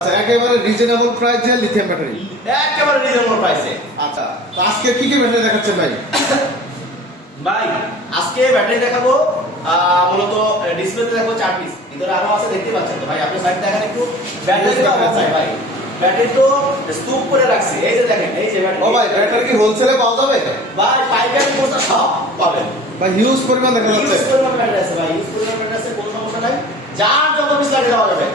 আচ্ছা একেবারে রিজনেবল প্রাইসে লিথিয়াম ব্যাটারি একেবারে রিজনেবল প্রাইসে। আচ্ছা তো আজকে কি কি ব্যাটারি দেখাচ্ছেন ভাই? ভাই আজকে ব্যাটারি দেখাবো মূলত ডিসপ্লেতে দেখাবো 4 পিস, ভিতরে আরো আছে দেখতে পাচ্ছেন তো ভাই, আপনি সাইড দেখেন একটু ব্যাটারিটা অবস্থা ভাই, ব্যাটারি তো স্তূপ করে রাখছি, এই যে দেখেন এই যে ব্যাটারি। ও ভাই ব্যাটারি কি হোলসেলে পাওয়া যাবে? ভাই পাইকারি কোর্সটা সব পাবেন ভাই হিউজ পরিমাণ দেখা যাচ্ছে। ইউজ পরিমাণ ব্যাটারি আছে ভাই, ইউজ পরিমাণ ব্যাটারি আছে, কোনো সমস্যা নাই, যার যত পিস লাগে দেওয়া যাবে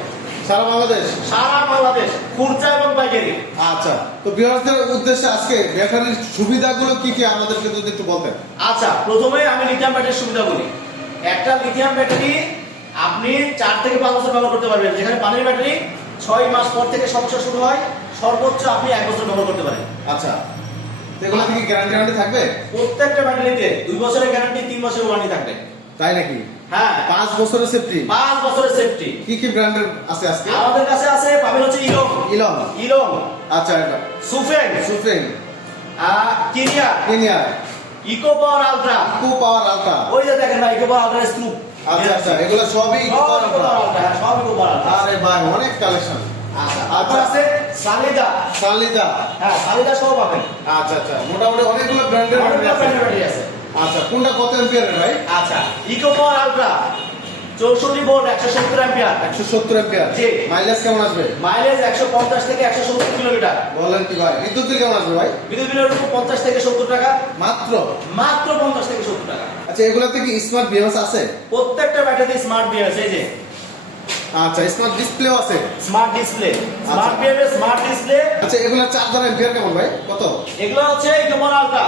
সারা বাংলাদেশ। সারা বাংলাদেশ খুচরা এবং পাইকারি। আচ্ছা তো ভিউয়ারদের উদ্দেশ্যে আজকে ব্যাটারির সুবিধাগুলো কি কি আমাদেরকে যদি একটু বলতেন। আচ্ছা প্রথমে আমি লিথিয়াম ব্যাটারির সুবিধা বলি। একটা লিথিয়াম ব্যাটারি আপনি 4 থেকে 5 বছর ব্যবহার করতে পারবেন, যেখানে পানির ব্যাটারি 6 মাস পর থেকে সমস্যা শুরু হয়, সর্বোচ্চ আপনি 1 বছর ব্যবহার করতে পারেন। আচ্ছা তো এগুলো কি গ্যারান্টি থাকবে? প্রত্যেকটা ব্যাটারিতে 2 বছরের গ্যারান্টি, 3 মাসের ওয়ারেন্টি থাকবে। তাই নাকি? হ্যাঁ 5 বছরের সেফটি। 5 বছরের সেফটি। কি কি ব্র্যান্ডের আছে আজকে? আমাদের কাছে আছে, পাবেন হচ্ছে ইলং, ইলং। আচ্ছা এটা সুফেন, কিনিয়া, ইকো পাওয়ার আলট্রা। ওই যে দেখেন না ইকো পাওয়ার আলট্রা স্ক্রু। আচ্ছা আচ্ছা এগুলো সবই ইকো পাওয়ার আলট্রা, সব ইকো পাওয়ার আলট্রা। আরে ভাই অনেক কালেকশন। তারপর আছে সালিদা। হ্যাঁ সালিদা সব পাবেন। আচ্ছা আচ্ছা মোটামুটি অনেকগুলো ব্র্যান্ডের ব্যাটারি আছে। আচ্ছা কোনটা কত অ্যাম্পিয়ারের ভাই? আচ্ছা ইকো পাওয়ার আলট্রা 64 ভোল্ট 170 অ্যাম্পিয়ার। 170 অ্যাম্পিয়ার। জি। মাইলেজ কেমন আসবে? মাইলেজ 150 থেকে 170 কিলোমিটার। বলেন কি ভাই? বিদ্যুৎ বিল কেমন আসবে ভাই? বিদ্যুৎ বিলের উপর 50 থেকে 70 টাকা মাত্র 50 থেকে 70 টাকা। আচ্ছা এগুলাতে কি স্মার্ট বিএমএস আছে? প্রত্যেকটা ব্যাটারিতে স্মার্ট বিএমএস, এই যে আচ্ছা স্মার্ট ডিসপ্লেও আছে। Smart display, smart BMS, smart display. আচ্ছা এগুলা চার্জার অ্যাম্পিয়ার কেমন ভাই? কত? এগুলো হচ্ছে ইকো পাওয়ার আলট্রা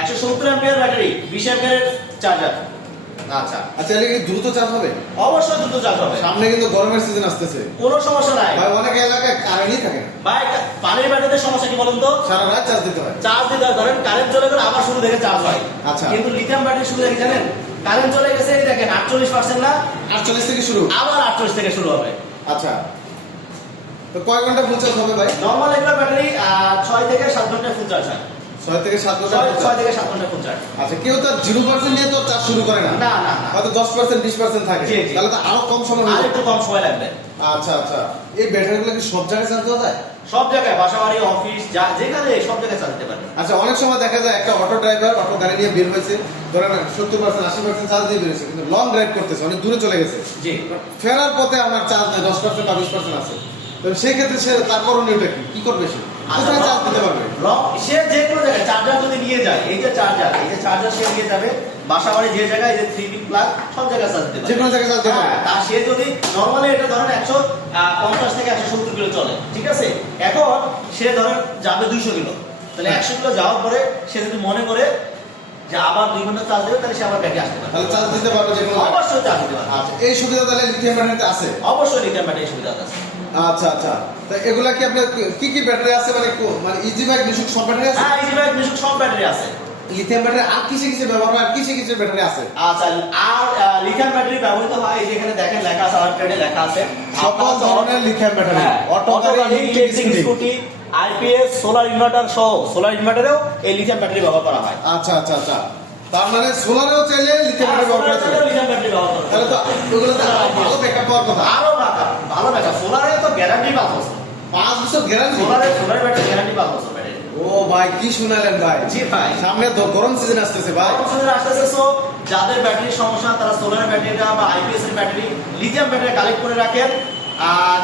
170 অ্যাম্পিয়ার ব্যাটারি, 20 অ্যাম্পিয়ারের চার্জার। আচ্ছা আচ্ছা এটা কি দ্রুত চার্জ হবে? অবশ্যই দ্রুত চার্জ হবে, সামনে কিন্তু গরমের সিজন আসতেছে। কোনো সমস্যা নাই ভাই অনেক এলাকায় কারেন্টই থাকে না। ভাই। পানির ব্যাটারিতে সমস্যা কি বলুন তো? সারা রাত চার্জ দিতে হয়। চার্জ দিতে হয়, ধরেন কারেন্ট চলে গেলে আবার শুরু থেকে চার্জ হয়। আচ্ছা। কিন্তু লিথিয়াম ব্যাটারি শুরু থেকে জানেন, কারেন্ট চলে গেছে এই দেখেন 48% না, 48 থেকে শুরু। আবার 48 থেকে শুরু হবে। আচ্ছা তো কয় ঘন্টা ফুল চার্জ হবে ভাই? নরমাল এগুলো ব্যাটারি 6 থেকে 7 ঘন্টা ফুল চার্জ হয়। 6 থেকে 7 ঘন্টা। 6 থেকে 7 ঘন্টা ফুল চার্জ। আচ্ছা কেউ তো 0% নিয়ে তো চার্জ শুরু করে না। না না না, হয়তো 10% 20% থাকে। জি, জি। তাহলে তো আরো কম সময় আর লাগবে। একটু কম সময় লাগবে। আচ্ছা আচ্ছা এই ব্যাটারিগুলো কি সব জায়গায় চার্জ দেওয়া যায়? সব জায়গায়, বাসাবাড়ি, অফিস, যেখানে সব জায়গায় চালাতে পারবে। আচ্ছা অনেক সময় দেখা যায় একটা অটো ড্রাইভার অটো গাড়ি নিয়ে বের হয়েছে, ধরেন 70% 80% চার্জ দিয়ে বেরিয়েছে, কিন্তু লং ড্রাইভ করতেছে, অনেক দূরে চলে গেছে, জি। ফেরার পথে আমার চার্জ নেই, 10% বা 20% আছে, তো সেই ক্ষেত্রে সে তার করণীয়টা কি করবে? সে কোথায় চার্জ দিতে পারবে? সে যে কোনো জায়গায় চার্জার যদি নিয়ে যায়, এই যে চার্জার সে নিয়ে যাবে বাসাবাড়ি, যে জায়গায় এই যে 3 প্লাগ সব জায়গায় চার্জ দিতে পারবে, যে কোনো জায়গায় চার্জ দিতে পারবে। আর সে যদি নরমালি এটা ধরেন 150 থেকে 170 কিলো চলে, ঠিক আছে, এখন সে ধরেন যাবে 200 কিলো, তাহলে 100 কিলো যাওয়ার পরে সে যদি মনে করে যে আবার 2 ঘন্টা চার্জ দেবে, তাহলে সে আবার ব্যাগে আসতে পারবে, তাহলে চার্জ দিতে পারবে যে কোনো জায়গায়। অবশ্যই চার্জ দিতে পারবে। আচ্ছা এই সুবিধা তাহলে লিথিয়াম ব্যাটারিতে আছে? অবশ্যই লিথিয়াম ব্যাটারি সুবিধা আছে। আচ্ছা আচ্ছা তো এগুলা কি আপনার কি কি ব্যাটারি আছে, মানে ইজি বাইক মিশুক সব ব্যাটারি আছে? হ্যাঁ ইজি বাইক মিশুক সব ব্যাটারি আছে। লিথিয়াম ব্যাটারি আর কিসে কিসে ব্যবহার হয়, আর কিসে কিসে ব্যাটারি আছে? আচ্ছা আর লিথিয়াম ব্যাটারি ব্যবহৃত হয়, এই যে এখানে দেখেন লেখা আছে, আর্টপ্যাডে লেখা আছে সকল ধরনের লিথিয়াম ব্যাটারি, অটো গাড়ি, electric scooty, IPS, solar inverter সহ সোলার ইনভার্টারেও এই লিথিয়াম ব্যাটারি ব্যবহার করা হয়। আচ্ছা আচ্ছা আচ্ছা তার মানে সোলারেও চাইলে লিথিয়াম ব্যাটারি ব্যবহার করা যায়। লিথিয়াম ব্যাটারি ব্যবহার করা তাহলে তো ওগুলোতে ভালো ব্যাকআপ পাওয়ার কথা। আরো ভালো ব্যাকআপ, সোলারে তো গ্যারান্টি 5 বছর, 5 বছর গ্যারান্টি। সোলার ব্যাটারি গ্যারান্টি 5 বছর ব্যাটারি। ও ভাই কি শুনালেন ভাই? জি ভাই, সামনে তো গরম সিজন আসতেছে ভাই। গরম সিজন আসতেছে, সো যাদের ব্যাটারির সমস্যা তারা সোলার ব্যাটারিটা বা আইপিএস এর ব্যাটারি, লিথিয়াম ব্যাটারি কালেক্ট করে রাখেন,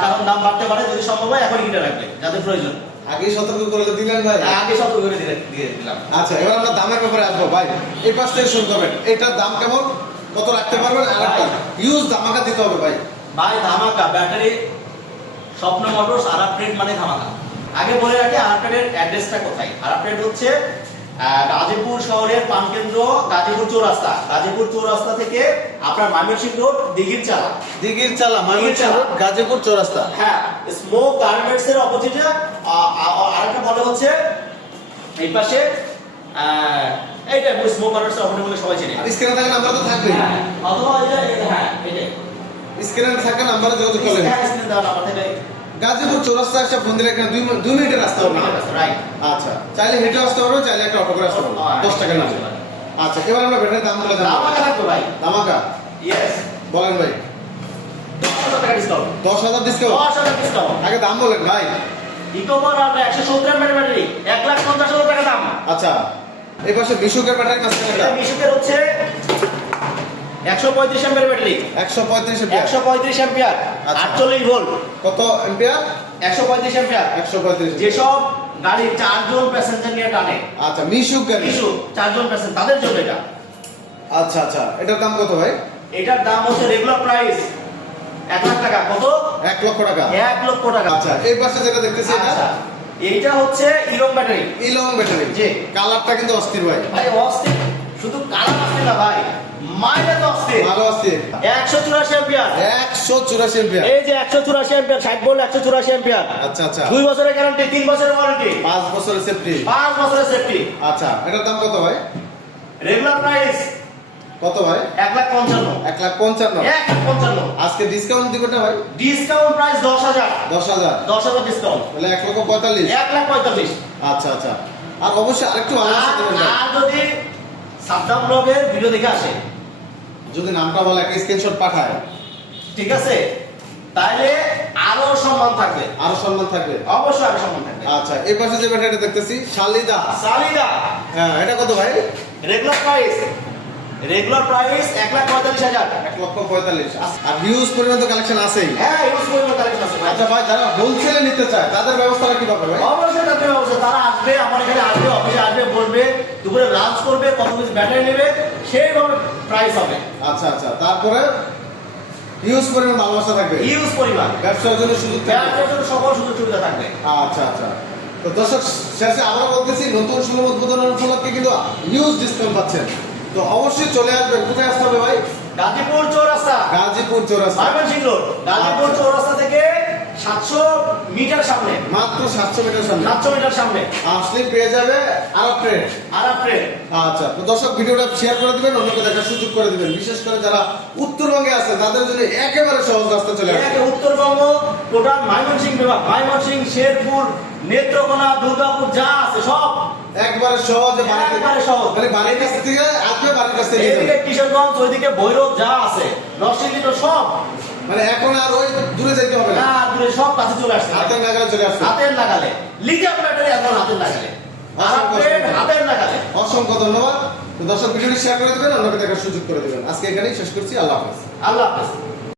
কারণ দাম বাড়তে পারে, যদি সম্ভব হয় এখন কিনে রাখবে যাদের প্রয়োজন। আগে সতর্ক করে দিলেন ভাই। আগে সতর্ক করে দিয়ে দিলাম। আচ্ছা এবার আমরা দামের ব্যাপারে আসবো ভাই, এই পাশ থেকে শুরু করবেন। এটার দাম কেমন, কত রাখতে পারবেন? আর একটা ইউজ ধামাকা দিতে হবে ভাই। ভাই ধামাকা ব্যাটারি, স্বপ্ন মোটরস আরাপটেড মানে ধামাকা। আগে বলে রাখি আরাপটেডের অ্যাড্রেসটা কোথায়। আরাপটেড হচ্ছে গাজীপুর শহরের প্রাণকেন্দ্র গাজীপুর চৌরাস্তা থেকে আপনার ময়মনসিংহ রোড দিঘির চালা ময়মনসিংহ রোড গাজীপুর চৌরাস্তা। হ্যাঁ স্মোক গার্মেন্টস এর অপোজিটে আরেকটা বলে হচ্ছে এই পাশে এইটা স্মোক গার্মেন্টস এর অপোজিটে বলে সবাই চেনে। স্ক্রিনে থাকা নাম্বার তো থাকবে, অথবা হ্যাঁ এটা স্ক্রিনে থাকা নাম্বারে যোগাযোগ করবেন। স্ক্রিনে দেওয়া নাম্বার থেকে গাজীপুর চৌরাস্তা এসে ফোন দিলে এখানে 2 মিনিটের রাস্তা হবে। রাইট। আচ্ছা চাইলে হেঁটে আসতে পারবেন, চাইলে একটা অটো করে আসতে পারবেন, 10 টাকা লাগবে। আচ্ছা এবার আমরা ব্যাটারির দাম বলে জানবো। ধামাকা থাকবে ভাই, ধামাকা ইয়েস বলেন ভাই। 10,000 টাকা ডিসকাউন্ট। 10,000 discount 10,000 discount. আগে দাম বলেন ভাই। ইকোপার আর 170 এমএর ব্যাটারি 1,50,000 টাকা দাম। আচ্ছা এই পাশে বিশুকের ব্যাটারি আছে এটা এটা মিশুকের হচ্ছে 135 এমএর ব্যাটারি, 135 এম্পিয়ার 135 এম্পিয়ার, আচ্ছা। 48 ভোল্ট, কত এম্পিয়ার 135 এম্পিয়ার। 135 যেসব গাড়ি 4 জন প্যাসেঞ্জার নিয়ে টানে, আচ্ছা মিশুক গাড়ি মিশু 4 জন প্যাসেঞ্জার তাদের জন্য এটা। আচ্ছা আচ্ছা এটার দাম কত ভাই এটার দাম হচ্ছে রেগুলার প্রাইস 1 লাখ টাকা। কত? 1 লক্ষ টাকা 1 লক্ষ টাকা। আচ্ছা এই পাশে যেটা দেখতেছি এটা আচ্ছা, এইটা হচ্ছে ইলং ব্যাটারি। ইলং ব্যাটারি জি। কালারটা কিন্তু অস্থির ভাই ভাই অস্থির, শুধু কালার আসছে না ভাই, মাইলেজ অস্থির। ভালো অস্থির 184 এম্পিয়ার। 184 এম্পিয়ার এই যে 184 এম্পিয়ার, 60 ভোল্ট 184 এম্পিয়ার। আচ্ছা আচ্ছা 2 বছরের গ্যারান্টি, 3 বছরের ওয়ারেন্টি, 5 বছরের সেফটি 5 বছরের সেফটি। আচ্ছা এটার দাম কত ভাই রেগুলার প্রাইস কত ভাই 1,55,000। 1,55,000 1,55,000 আজকে ডিসকাউন্ট দিবেন না ভাই ডিসকাউন্ট প্রাইস 10,000। 10,000 10,000 ডিসকাউন্ট, তাহলে 1,45,000 1,45,000। আচ্ছা আচ্ছা আর অবশ্যই আরেকটু ভালোবাসা দিবেন ভাই আর যদি সাবধান ব্লগের ভিডিও দেখে আসে, যদি নামটা বলে একটা স্ক্রিনশট পাঠায় ঠিক আছে, তাহলে আরো সম্মান থাকবে, আরো সম্মান থাকবে অবশ্যই আরো সম্মান থাকবে। আচ্ছা এই পাশে যে ব্যাটারিটা দেখতেছি শালিদা সালিদা হ্যাঁ এটা কত ভাই রেগুলার প্রাইস 1,45,000। 1,45,000 আর হিউজ পরিমাণ তো কালেকশন আছেই হ্যাঁ, ইউজ পরিমাণ কালেকশন আছে ভাই। আচ্ছা ভাই যারা হোলসেলে নিতে চায় তাদের ব্যবস্থাটা কিভাবে ভাই অবশ্যই তাদের ব্যবস্থা, তারা আসবে আমার এখানে, আসবে অফিসে, আসবে, বলবে দুপুরে লাঞ্চ করবে, কত কিছু ব্যাটারি নেবে, সেইভাবে প্রাইস হবে। আচ্ছা আচ্ছা তারপরে হিউজ পরিমাণ ভালোবাসা থাকবে ইউজ পরিমাণ, ব্যবসার জন্য সুযোগ থাকবে ব্যবসার জন্য সকল সুযোগ সুবিধা থাকবে। আচ্ছা আচ্ছা তো দর্শক শেষে আমরা বলতেছি নতুন শোরুম উদ্বোধনের উপলক্ষে কিন্তু হিউজ ডিসকাউন্ট পাচ্ছেন তো অবশ্যই চলে আসবেন কোথায় আসতে হবে ভাই গাজীপুর চৌরাস্তা, গাজীপুর চৌরাস্তা ময়মনসিংহ রোড, গাজীপুর আচ্ছা। চৌরাস্তা থেকে 700 মিটার সামনে, মাত্র 700 মিটার সামনে 700 মিটার সামনে আসলে পেয়ে যাবে আরব ট্রেড আরাম ট্রেন। আচ্ছা তো দর্শক ভিডিওটা শেয়ার করে দিবেন অন্যকে দেখার সুযোগ করে দিবেন বিশেষ করে যারা উত্তরবঙ্গে আছে তাদের জন্য একেবারে সহজ রাস্তা চলে আসবে এক উত্তরবঙ্গ টোটাল ময়মনসিংহ বিভাগ, ময়মনসিংহ, শেরপুর, নেত্রকোনা, দুর্গাপুর যা আছে সব একবারে সহজে বাড়িতে একবারে সহজ। মানে বাড়ির কাছ থেকে আসবে বাড়ির কাছ থেকে নিয়ে এইদিকে যাবে। কিশোরগঞ্জ, ওইদিকে ভৈরব যা আছে, নরসিংদী তো সব, মানে এখন আর ওই দূরে যেতে হবে না না দূরে সব কাছে চলে আসছে, হাতের নাগালে চলে আসছে হাতের নাগালে। লিথিয়াম ব্যাটারি এখন হাতের নাগালে, আরাম ট্রেন হাতের নাগালে। অসংখ্য ধন্যবাদ তো দর্শক ভিডিওটি শেয়ার করে দিবেন অন্যকে দেখার সুযোগ করে দিবেন আজকে এখানেই শেষ করছি আল্লাহ হাফেজ আল্লাহ হাফেজ।